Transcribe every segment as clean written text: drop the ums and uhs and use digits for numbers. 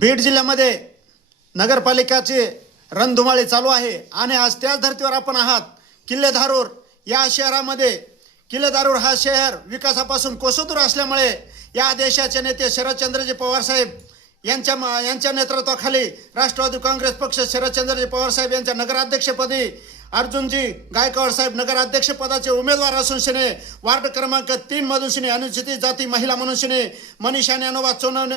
बीड जिल्ह्यामध्ये नगरपालिकाचे रणधुमाळी चालू आहे आणि आज त्याच धर्तीवर आपण आहात. किल्ले धारूर या शहरामध्ये किल्ले धारूर हा शहर विकासापासून कोसदूर असल्यामुळे या देशाचे नेते शरदचंद्रजी पवार साहेब यांच्या नेतृत्वाखाली राष्ट्रवादी काँग्रेस पक्ष शरदचंद्रजी पवार साहेब यांच्या नगराध्यक्षपदी अर्जुनजी गायकवाड साहेब नगराध्यक्षपदाचे उमेदवार असून शिने वार्ड क्रमांक 3 मधून शिने अनुसूचित जाती महिला म्हणून शिने मनीषा ज्ञानोबा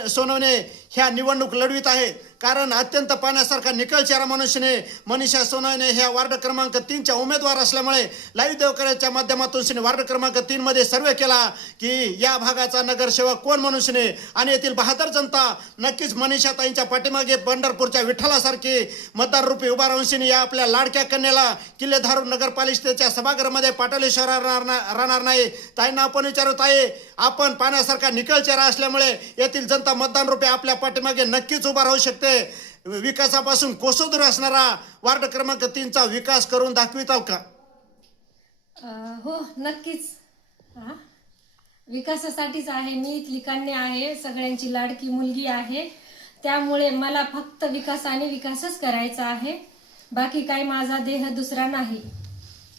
सोनवणे ह्या निवडणूक लढवित आहेत. कारण अत्यंत पाण्यासारखा निकळ चेहरा म्हणून शिने मनीषा सोनवणे ह्या वार्ड क्रमांक 3 च्या उमेदवार असल्यामुळे लाईव्ह देवकरच्या माध्यमातून शिने वार्ड क्रमांक 3 मध्ये सर्वे केला की या भागाचा नगरसेवक कोण म्हणून शिने आणि येथील बहादर जनता नक्कीच मनीषा ताईंच्या पाठीमागे पंढरपूरच्या विठ्ठलासारखी मतदार रूपी उभा राहून शिने या आपल्या लाडक्या कन्याला किल्ले धारूर नगरपालिकेच्या सभागृहामध्ये पाठवल्याशिवाय राहणार नाही. ताईंना आपण विचारू, ताई आपण पाण्यासारखा निकळ चेहरा असल्यामुळे येथील जनता मतदान रूपी आपल्या पाठीमागे नक्कीच उभा राहू शकते. विकासापासून कोसदूर असणारा वार्ड क्रमांक 3 चा विकास करून दाखविताल का? हो नक्कीच. विकासासाठीच आहे. मी इथली कन्या आहे, सगळ्यांची लाडकी मुलगी आहे. त्यामुळे मला फक्त विकासच करायचा आहे. बाकी काही माझा देह दुसरा नाही.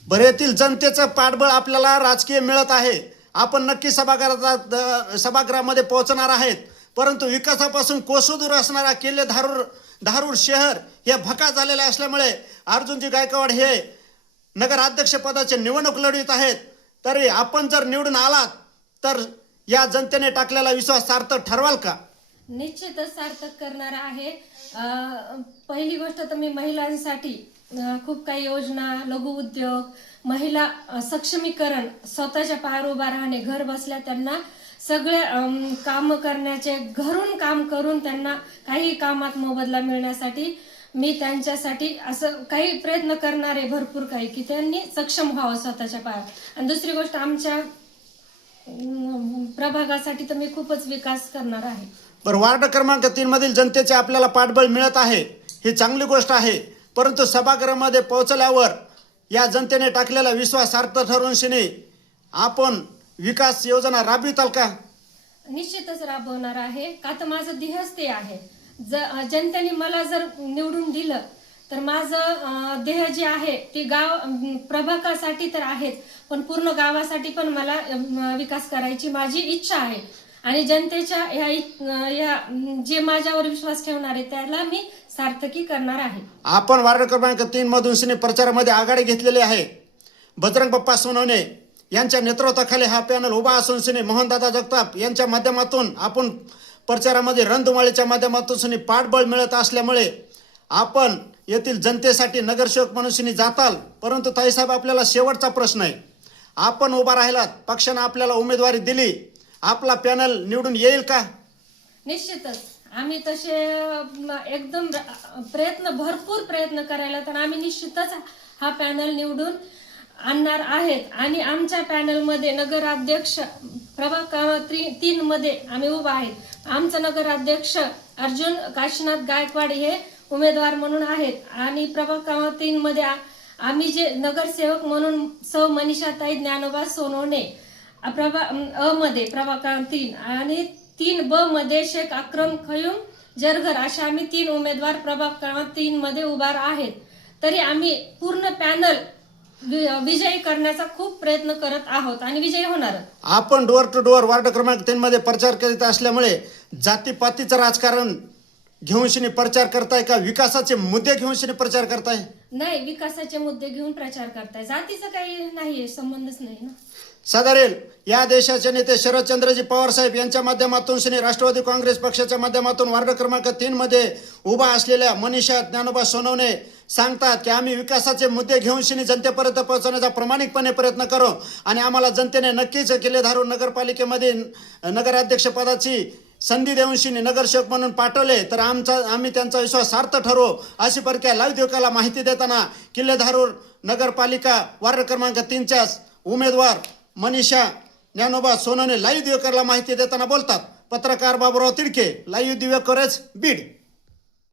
बरे येथील जनतेचं पाठबळ आपल्याला राजकीय मिळत आहे. आपण नक्की सभागृहामध्ये पोहोचणार आहेत. परंतु विकासापासून कोसदूर असणारा किल्ले धारूर शहर हे भका झालेले असल्यामुळे अर्जुनजी गायकवाड हे नगराध्यक्ष पदाचे निवडणूक लढवित आहेत. तरी आपण जर निवडून आलात तर या जनतेने टाकलेला विश्वास सार्थक ठरवाल का? निश्चितच सार्थक करणार आहे. पहिली गोष्ट तर मी महिलांसाठी खूप काही योजना, लघु उद्योग, महिला सक्षमीकरण, स्वतःच्या पायावर उभा राहणे, घर बसल्या त्यांना सगळे काम करण्याचे, घरून काम करून त्यांना काही कामात मोबदला मिळण्यासाठी मी त्यांच्यासाठी असं काही प्रयत्न करणार आहे, भरपूर काही, की त्यांनी सक्षम व्हावं स्वतःच्या पायावर. आणि दुसरी गोष्ट आमच्या प्रभागासाठी तर मी खूपच विकास करणार आहे. बरं, वार्ड क्रमांक 3 मधील जनतेचे आपल्याला पाठबळ मिळत आहे, ही चांगली गोष्ट आहे. परंतु सभागृहामध्ये पोहोचल्यावर या जनतेने टाकलेला विश्वास सार्थ ठरवून शिने आपण विकास योजना राबविताल का? निश्चितच राबवणार आहे. का तर माझं ध्येयच ते आहे. जनतेने मला जर निवडून दिलं तर माझं ध्येय जे आहे ते गाव प्रभागासाठी तर आहेच, पण पूर्ण गावासाठी पण मला विकास करायची माझी इच्छा आहे. आणि जनतेच्या ह्या जे माझ्यावर विश्वास ठेवणार आहे त्याला मी सार्थकी करणार आहे. आपण वार्ड क्रमांक 3 मधून शिने प्रचारामध्ये आघाडी घेतलेली आहे. बजरंग बाप्पा सोनवणे यांच्या नेतृत्वाखाली हा पॅनल उभा असून शिने मोहनदादा जगताप यांच्या माध्यमातून आपण प्रचारामध्ये रणधुमाळीच्या माध्यमातून शिने पाठबळ मिळत असल्यामुळे आपण येथील जनतेसाठी नगरसेवक म्हणून शिने जाताल. परंतु ताईसाहेब, आपल्याला शेवटचा प्रश्न आहे. आपण उभा राहिलात, पक्षाने आपल्याला उमेदवारी दिली, आपला पॅनल निवडून येईल का? निश्चितच आम्ही तसे एकदम भरपूर प्रयत्न करायला तर आम्ही निश्चितच हा पॅनल निवडून आणणार आहेत. आणि आमच्या पॅनलमध्ये नगराध्यक्ष प्रभाग क्रमांक 3 मध्ये आम्ही उभा आहेत. आमचं नगराध्यक्ष अर्जुन काशीनाथ गायकवाड हे उमेदवार म्हणून आहेत. आणि प्रभाग क्रमांक 3 मध्ये आम्ही जे नगरसेवक म्हणून सौ मनीषाताई ज्ञानोबा सोनवणे अ मध्ये प्रभाग क्रमांक 3 आणि 3B मध्ये शेख अक्रम खयूम जरगर अशा आम्ही 3 उमेदवार प्रभाग क्रमांक 3 मध्ये उभा आहेत. तरी आम्ही पूर्ण पॅनल विजयी करण्याचा खूप प्रयत्न करत आहोत आणि विजयी होणार. आपण डोअर टू डोअर वार्ड क्रमांक 3 मध्ये प्रचार करीत असल्यामुळे जातीपातीचं राजकारण घेऊन शिने प्रचार करताय का विकासाचे मुद्दे घेऊन शिने प्रचार करताय? नाही, विकासाचे मुद्दे घेऊन प्रचार करताय. जातीचा काही नाहीये, संबंधच नाही ना. सदरेल या देशाचे नेते शरदचंद्रजी पवार साहेब यांच्या माध्यमातून शिने राष्ट्रवादी काँग्रेस पक्षाच्या माध्यमातून वार्ड क्रमांक 3 मध्ये उभा असलेल्या मनीषा ज्ञानोबा सोनवणे सांगतात की आम्ही विकासाचे मुद्दे घेऊन शिने जनतेपर्यंत पोहोचवण्याचा प्रामाणिकपणे प्रयत्न करू आणि आम्हाला जनतेने नक्कीच किल्ले धारूर नगरपालिकेमध्ये नगराध्यक्ष पदाची संधी देऊन शिने नगरसेवक म्हणून पाठवले तर आम्ही त्यांचा विश्वास सार्थ ठरवू अशी प्रक्रिया लाईव्ह देवकाला माहिती देताना किल्ले धारूर नगरपालिका वार्ड क्रमांक 3 च्या उमेदवार मनीषा ज्ञानोबा सोनवणे लाईव्ह दिवेकरला माहिती देताना बोलतात. पत्रकार बाबूराव तिडके, लाईव्ह दिवेकरच, बीड.